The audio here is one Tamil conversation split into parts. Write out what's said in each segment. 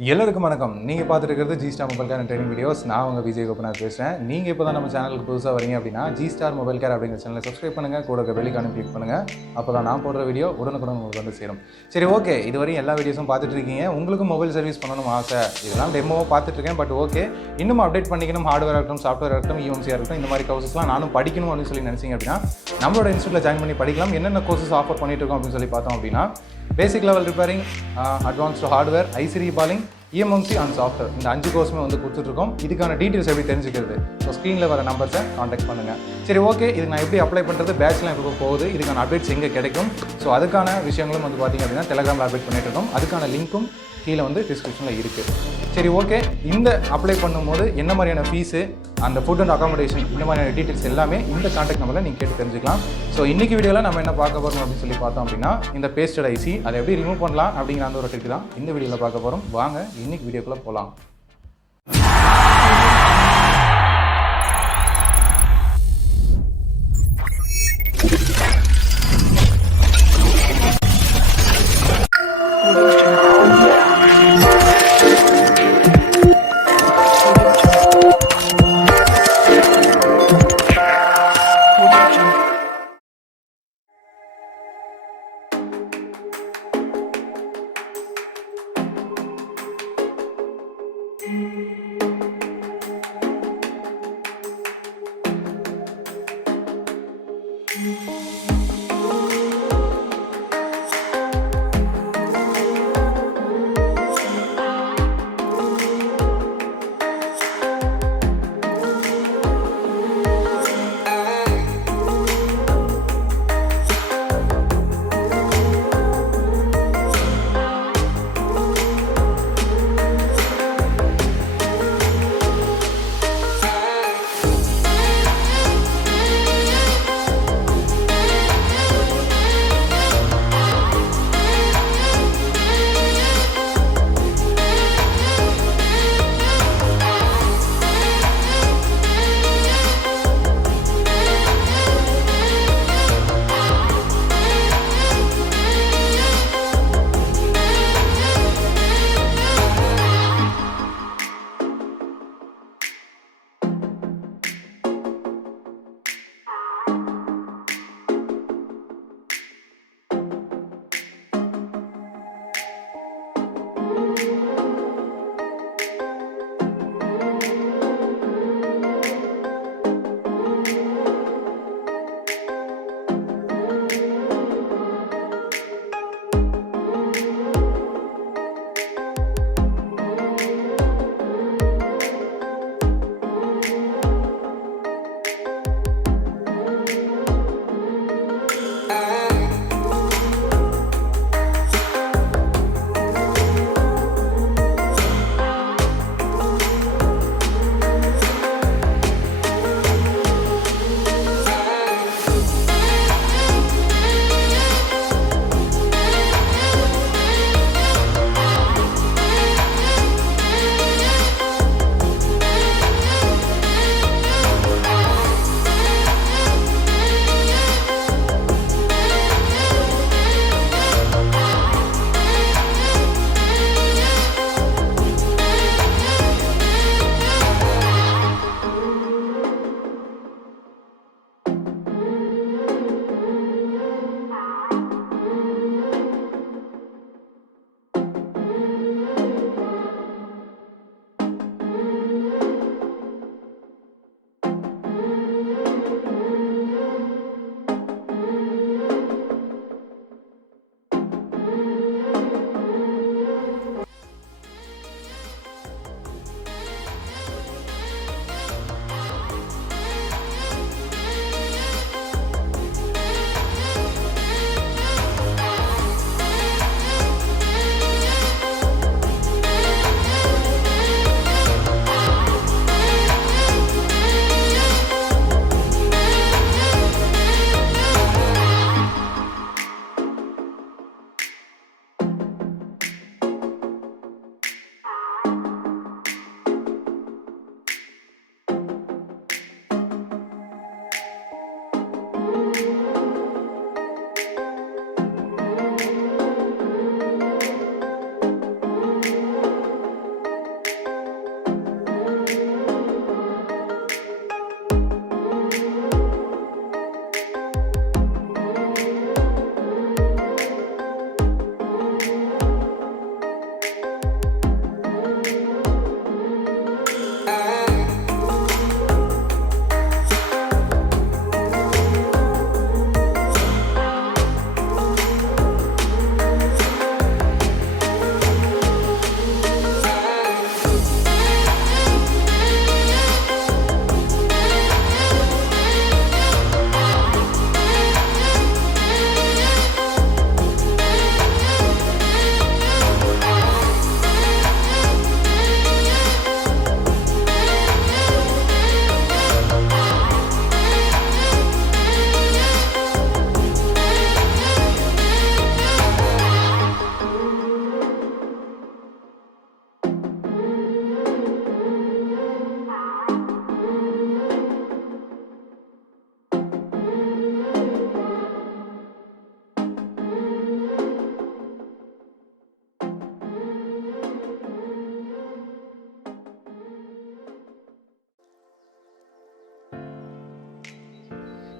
எல்லாருக்கும் வணக்கம். நீங்கள் பார்த்துட்டு இருக்கிறது G star mobile care and training videos. நான் உங்கள் விஜய் கோபநாத் பேசுகிறேன். நீங்கள் இப்போ தான் நம்ம சேனலுக்கு புதுசாக வரீங்க அப்படின்னா ஜி ஸ்டார் மொபைல் கேர் அப்படிங்கிற சேனலை சப்ஸ்கிரைப் பண்ணுங்கள், கூட பெல்லைக்கான கிளிக் பண்ணுங்கள். அப்போ தான் நான் போடுற வீடியோ உடனுக்குடன் உங்களுக்கு வந்து சேரும். சரி, ஓகே, இதுவரையும் எல்லா வீடியோஸும் பார்த்துட்டு இருக்கீங்க. உங்களுக்கும் மொபைல் சர்வீஸ் பண்ணணும் ஆசை. இதெல்லாம் டெமோவாக பார்த்துட்ருக்கேன். பட் ஓகே, இன்னும் அப்டேட் பண்ணிக்கணும். ஹார்ட்வேர் இருக்கட்டும், சாஃப்ட்வேர் இருக்கட்டும், இஎம்சியாக இருக்கட்டும், இந்த மாதிரி கோர்சஸ்லாம் நானும் படிக்கணும் அப்படின்னு சொல்லி நினச்சிங்க அப்படின்னா நம்மளோட இன்ஸ்டியூட்டில் ஜாயின் பண்ணி படிக்கலாம். என்னென்ன கோர்சஸ் ஆஃபர் பண்ணிட்டு இருக்கோம் அப்படின்னு சொல்லி பார்த்தோம் அப்படின்னா basic level repairing, advanced hardware, IC reballing, EMMC and software, இந்த 5 கோர்ஸுமே வந்து கொடுத்துட்ருக்கோம். இதுக்கான டீட்டெயில்ஸ் எப்படி தெரிஞ்சுக்கிறது? ஸோ ஸ்க்ரீனில் வர நம்பர்ஸை காண்டாக்ட் பண்ணுங்கள். சரி, ஓகே, இதுக்கு நான் எப்படி அப்ளை பண்ணுறது, பேட்ச்லாம் எப்போ போகுது, இதுக்கான அப்டேட்ஸ் எங்கே கிடைக்கும், ஸோ அதுக்கான விஷயங்களும் வந்து பார்த்திங்க அப்படின்னா டெலிகிராமில் அப்டேட் பண்ணிட்டு இருக்கோம். அதுக்கான லிங்க்கும் கீழே வந்து டிஸ்கிரிப்ஷனில் இருக்குது. சரி, ஓகே, இந்த அப்ளை பண்ணும்போது என்ன மாதிரியான ஃபீஸு, அந்த ஃபுட் அண்ட் அகாமடேஷன், இந்த மாதிரியான டீட்டெயில்ஸ் எல்லாமே இந்த கான்டாக்ட் நம்பரில் நீங்கள் கேட்டு தெரிஞ்சுக்கலாம். ஸோ இன்றைக்கி வீடியோவில் நம்ம என்ன பார்க்க போகிறோம் அப்படின்னு சொல்லி பார்த்தோம் அப்படின்னா இந்த பேஸ்டட் ஐசி அதை எப்படி ரிமூவ் பண்ணலாம் அப்படிங்கிற அந்த ஒரு ட்ரிக் தான் இந்த வீடியோவில் பார்க்க போகிறோம். வாங்க இன்றைக்கி வீடியோக்குள்ளே போகலாம்.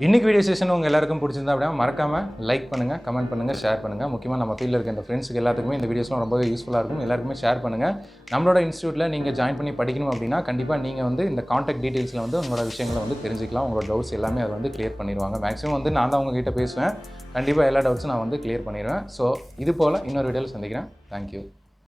இன்னைக்கு வீடியோ செஷன் உங்கள் எல்லாருக்கும் பிடிச்சிருந்தா அப்படியே மறக்காமல் லைக் பண்ணுங்கள், கமெண்ட் பண்ணுங்கள், ஷேர் பண்ணுங்கள். முக்கியமாக நம்ம ஃபீல்டில் இருக்க இந்த ஃப்ரெண்ட்ஸுக்கு எல்லாத்துக்குமே இந்த வீடியோஸ்லாம் ரொம்பவே யூஸ்ஃபுல்லாக இருக்கும். எல்லாருக்குமே ஷேர் பண்ணுங்கள். நம்மளோட இன்ஸ்டியூட்டில் நீங்கள் ஜாயின் பண்ணி படிக்கணும் அப்படின்னா கண்டிப்பாக நீங்கள் வந்து இந்த காண்டாக்ட் டீட்டெயில்ஸில் வந்து உங்களோட விஷயங்களை வந்து தெரிஞ்சிக்கலாம். உங்களோட டவுட்ஸ் எல்லாமே அதை வந்து கிளியர் பண்ணிடுவாங்க. மேக்ஸிமம் வந்து நான் தான் உங்ககிட்ட பேசுவேன். கண்டிப்பாக எல்லா டவுட்ஸும் நான் வந்து கிளியர் பண்ணிடுவேன். ஸோ இது போல் இன்னொரு வீடியோவில் சந்திக்கிறேன். தேங்க்யூ.